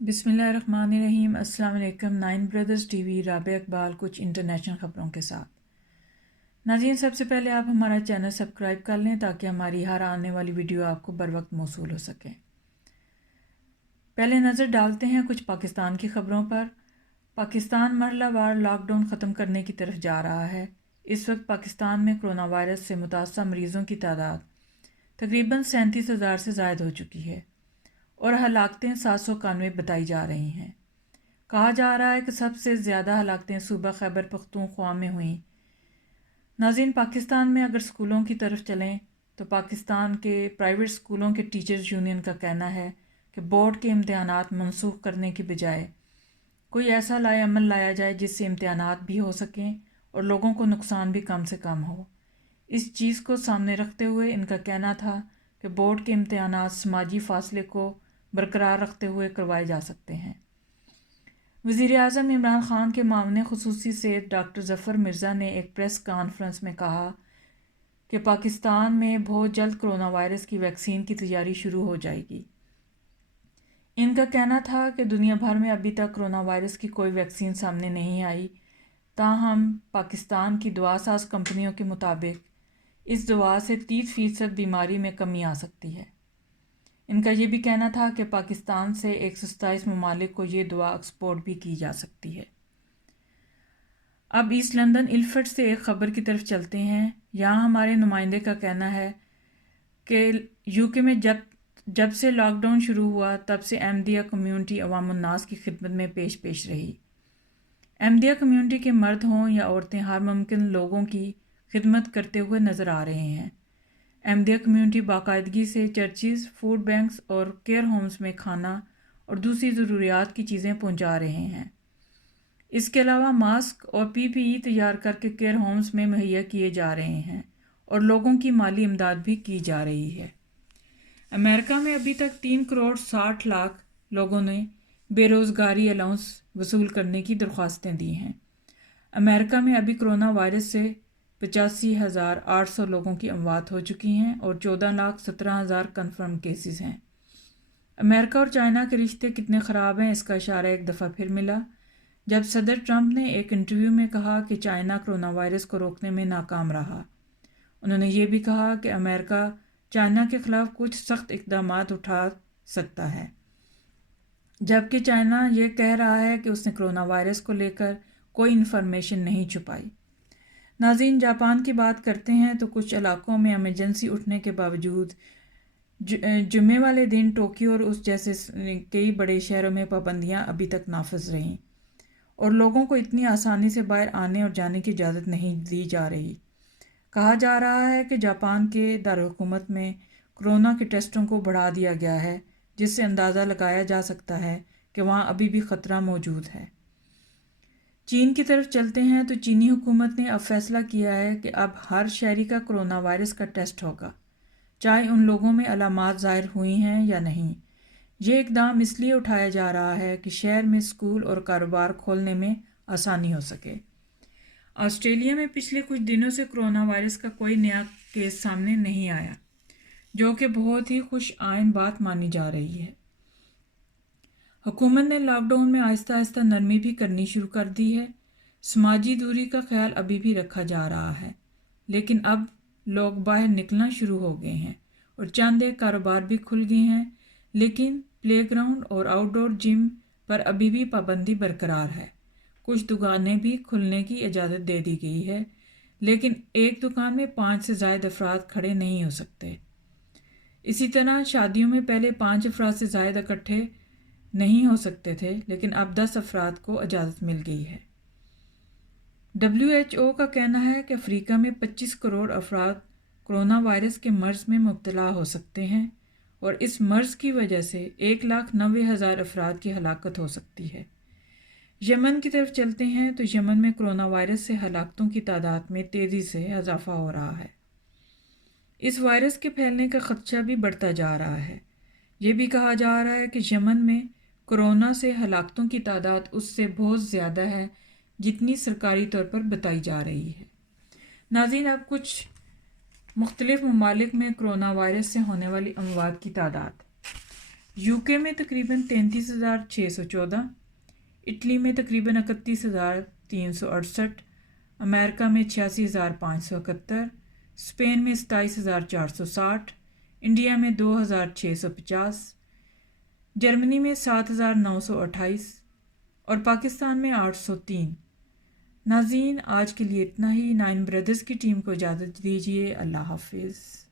بسم اللہ الرحمن الرحیم۔ السلام علیکم۔ 9 بردرز ٹی وی رابع اقبال کچھ انٹرنیشنل خبروں کے ساتھ۔ ناظرین، سب سے پہلے آپ ہمارا چینل سبسکرائب کر لیں تاکہ ہماری ہر آنے والی ویڈیو آپ کو بر وقت موصول ہو سکے۔ پہلے نظر ڈالتے ہیں کچھ پاکستان کی خبروں پر۔ پاکستان مرحلہ وار لاک ڈاؤن ختم کرنے کی طرف جا رہا ہے۔ اس وقت پاکستان میں کرونا وائرس سے متاثرہ مریضوں کی تعداد تقریباً 37,000 سے زائد ہو چکی ہے اور ہلاکتیں 791 بتائی جا رہی ہیں۔ کہا جا رہا ہے کہ سب سے زیادہ ہلاکتیں صوبہ خیبر پختونخوا میں ہوئیں۔ ناظرین، پاکستان میں اگر اسکولوں کی طرف چلیں تو پاکستان کے پرائیویٹ اسکولوں کے ٹیچرز یونین کا کہنا ہے کہ بورڈ کے امتحانات منسوخ کرنے کی بجائے کوئی ایسا لائے عمل لایا جائے جس سے امتحانات بھی ہو سکیں اور لوگوں کو نقصان بھی کم سے کم ہو۔ اس چیز کو سامنے رکھتے ہوئے ان کا کہنا تھا کہ بورڈ کے امتحانات سماجی فاصلے کو برقرار رکھتے ہوئے کروائے جا سکتے ہیں۔ وزیر اعظم عمران خان کے معاون خصوصی صحت ڈاکٹر ظفر مرزا نے ایک پریس کانفرنس میں کہا کہ پاکستان میں بہت جلد کرونا وائرس کی ویکسین کی تیاری شروع ہو جائے گی۔ ان کا کہنا تھا کہ دنیا بھر میں ابھی تک کرونا وائرس کی کوئی ویکسین سامنے نہیں آئی، تاہم پاکستان کی دوا ساز کمپنیوں کے مطابق اس دوا سے 30% بیماری میں کمی آ سکتی ہے۔ ان کا یہ بھی کہنا تھا کہ پاکستان سے 127 ممالک کو یہ دوا ایکسپورٹ بھی کی جا سکتی ہے۔ اب ایسٹ لندن الفٹ سے ایک خبر کی طرف چلتے ہیں۔ یہاں ہمارے نمائندے کا کہنا ہے کہ UK میں جب سے لاک ڈاؤن شروع ہوا تب سے احمدیہ کمیونٹی عوام الناس کی خدمت میں پیش رہی۔ احمدیہ کمیونٹی کے مرد ہوں یا عورتیں ہر ممکن لوگوں کی خدمت کرتے ہوئے نظر آ رہے ہیں۔ احمدیہ کمیونٹی باقاعدگی سے چرچز، فوڈ بینکس اور کیئر ہومز میں کھانا اور دوسری ضروریات کی چیزیں پہنچا رہے ہیں۔ اس کے علاوہ ماسک اور PPE تیار کر کے کیئر ہومز میں مہیا کیے جا رہے ہیں اور لوگوں کی مالی امداد بھی کی جا رہی ہے۔ امریکہ میں ابھی تک 3,60,00,000 لوگوں نے بے روزگاری الاؤنس وصول کرنے کی درخواستیں دی ہیں۔ امریکہ میں ابھی کرونا وائرس سے 85,800 لوگوں کی اموات ہو چکی ہیں اور 14,17,000 کنفرم کیسز ہیں۔ امریکہ اور چائنا کے رشتے کتنے خراب ہیں، اس کا اشارہ ایک دفعہ پھر ملا جب صدر ٹرمپ نے ایک انٹرویو میں کہا کہ چائنا کرونا وائرس کو روکنے میں ناکام رہا۔ انہوں نے یہ بھی کہا کہ امریکہ چائنا کے خلاف کچھ سخت اقدامات اٹھا سکتا ہے، جبکہ چائنا یہ کہہ رہا ہے کہ اس نے کرونا وائرس کو لے کر کوئی انفارمیشن نہیں چھپائی۔ ناظرین، جاپان کی بات کرتے ہیں تو کچھ علاقوں میں ایمرجنسی اٹھنے کے باوجود جمعے والے دن ٹوکیو اور اس جیسے کئی بڑے شہروں میں پابندیاں ابھی تک نافذ رہیں اور لوگوں کو اتنی آسانی سے باہر آنے اور جانے کی اجازت نہیں دی جا رہی۔ کہا جا رہا ہے کہ جاپان کے دارالحکومت میں کرونا کے ٹیسٹوں کو بڑھا دیا گیا ہے، جس سے اندازہ لگایا جا سکتا ہے کہ وہاں ابھی بھی خطرہ موجود ہے۔ چین کی طرف چلتے ہیں تو چینی حکومت نے اب فیصلہ کیا ہے کہ اب ہر شہری کا کرونا وائرس کا ٹیسٹ ہوگا، چاہے ان لوگوں میں علامات ظاہر ہوئی ہیں یا نہیں۔ یہ اقدام اس لیے اٹھایا جا رہا ہے کہ شہر میں اسکول اور کاروبار کھولنے میں آسانی ہو سکے۔ آسٹریلیا میں پچھلے کچھ دنوں سے کرونا وائرس کا کوئی نیا کیس سامنے نہیں آیا، جو کہ بہت ہی خوش آئند بات مانی جا رہی ہے۔ حکومت نے لاک ڈاؤن میں آہستہ آہستہ نرمی بھی کرنی شروع کر دی ہے۔ سماجی دوری کا خیال ابھی بھی رکھا جا رہا ہے، لیکن اب لوگ باہر نکلنا شروع ہو گئے ہیں اور چند ایک کاروبار بھی کھل گئے ہیں، لیکن پلے گراؤنڈ اور آؤٹ ڈور جم پر ابھی بھی پابندی برقرار ہے۔ کچھ دکانیں بھی کھلنے کی اجازت دے دی گئی ہے، لیکن ایک دکان میں 5 سے زائد افراد کھڑے نہیں ہو سکتے۔ اسی طرح شادیوں میں پہلے 5 افراد سے زائد اکٹھے نہیں ہو سکتے تھے، لیکن اب 10 افراد کو اجازت مل گئی ہے۔ WHO کا کہنا ہے کہ افریقہ میں 25 کروڑ افراد کرونا وائرس کے مرض میں مبتلا ہو سکتے ہیں اور اس مرض کی وجہ سے 1,90,000 افراد کی ہلاکت ہو سکتی ہے۔ یمن کی طرف چلتے ہیں تو یمن میں کرونا وائرس سے ہلاکتوں کی تعداد میں تیزی سے اضافہ ہو رہا ہے۔ اس وائرس کے پھیلنے کا خدشہ بھی بڑھتا جا رہا ہے۔ یہ بھی کہا جا رہا ہے کہ یمن میں کورونا سے ہلاکتوں کی تعداد اس سے بہت زیادہ ہے جتنی سرکاری طور پر بتائی جا رہی ہے۔ ناظرین، اب کچھ مختلف ممالک میں کرونا وائرس سے ہونے والی اموات کی تعداد۔ UK میں تقریباً 33,614، اٹلی میں تقریباً 31,368، امریکہ میں 86,571، اسپین میں 27,460، انڈیا میں 2,650، جرمنی میں 7,928 اور پاکستان میں 803۔ ناظرین، آج کے لیے اتنا ہی۔ 9 بردرز کی ٹیم کو اجازت دیجیے۔ اللہ حافظ۔